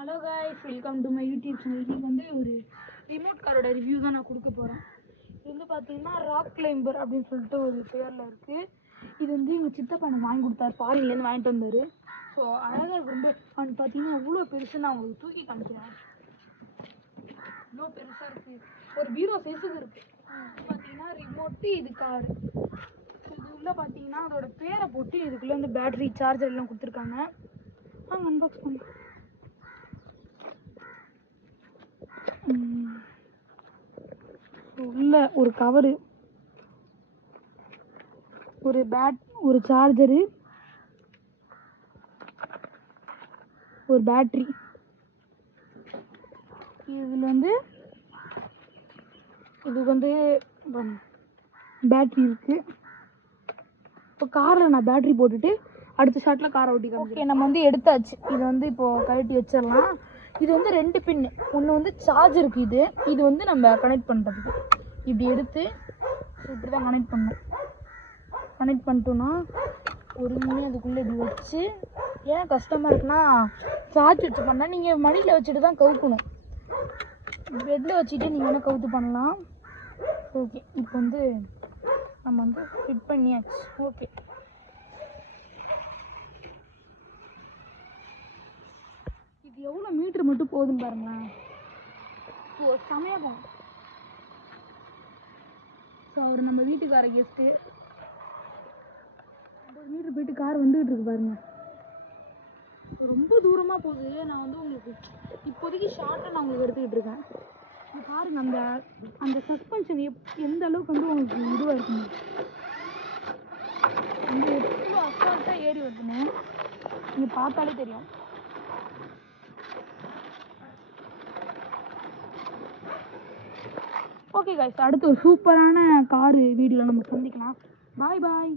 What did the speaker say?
Hello guys, welcome to my YouTube channel. இன்றைக்கி வந்து ஒரு ரிமோட் காரோட ரிவ்யூ தான் நான் கொடுக்க போகிறேன். இது வந்து பார்த்தீங்கன்னா ராக் கிளைம்பர் அப்படின்னு சொல்லிட்டு ஒரு பேரில் இருக்குது. இது வந்து எங்கள் சித்தப்பா எனக்கு வாங்கி கொடுத்தாரு, ஃபாரின்லேருந்து வாங்கிட்டு வந்தார். ஸோ அழகாக இருக்கு ரொம்ப. அவன் பார்த்தீங்கன்னா அவ்வளோ பெருசு, நான் உங்களுக்கு தூக்கி காமிக்கிறேன். இவ்வளோ பெருசாக இருக்குது, ஒரு பீரோ சைஸுக்கு இருக்குது. பார்த்தீங்கன்னா ரிமோட்டு, இது காரு. இது உள்ளே பார்த்தீங்கன்னா அதோட பேரை போட்டு இதுக்குள்ளே வந்து பேட்ரி சார்ஜர் எல்லாம் கொடுத்துருக்காங்க. அன்பாக்ஸ் பண்ணி உள்ள ஒரு கவரு, ஒரு சார்ஜரு, ஒரு பேட்ரி. இதில் வந்து இதுக்கு வந்து பேட்ரி இருக்குது. இப்போ காரில் நான் பேட்ரி போட்டுட்டு அடுத்த ஷாட்டில் காரை ஓட்டிக்கலாம். ஓகே, நம்ம வந்து எடுத்தாச்சு. இதை வந்து இப்போது கழட்டி வச்சிடலாம். இது வந்து 2 பின்னு. ஒன்று வந்து சார்ஜருக்கு, இது வந்து நம்ம கனெக்ட் பண்ணுறதுக்கு. இப்படி எடுத்து இப்படி தான் கனெக்ட் பண்ணணும். கனெக்ட் பண்ணிட்டோன்னா பொறுமையாக அதுக்குள்ளே இப்படி வச்சு, ஏன் கஷ்டமாக இருக்குன்னா சார்ஜ் வச்சு பண்ணால் நீங்கள் மடியில் வச்சுட்டு தான் கவுக்கணும். பெட்டில் வச்சுட்டு நீங்கள் வேணால் கவுத்து பண்ணலாம். ஓகே, இப்போ வந்து நம்ம வந்து ஃபிட் பண்ணியாச்சு. ஓகே, இது எவ்வளோ மீட்ரு மட்டும் போகுதுன்னு பாருங்களேன். ஸோ செமையாக போகும். ஸோ அவர் நம்ம வீட்டுக்கார கெஸ்ட்டு. 50 மீட்ரு போயிட்டு கார் வந்துகிட்டு இருக்கு பாருங்க. ரொம்ப தூரமாக போகுது. நான் வந்து உங்களுக்கு இப்போதைக்கு ஷார்ட்டாக நான் உங்களுக்கு எடுத்துக்கிட்டு இருக்கேன். பாருங்க, அந்த சஸ்பென்ஷன் எந்த அளவுக்கு வந்து உங்களுக்கு இதுவாக இருக்குங்க. வந்து எவ்வளோ அசால்ட்டாக ஏறி வருதுன்னு நீங்கள் பார்த்தாலே தெரியும். ஓகே காய்ஸ், அடுத்து ஒரு சூப்பரான காரு வீடியோவில் நம்ம சந்திக்கலாம். பாய் பாய்.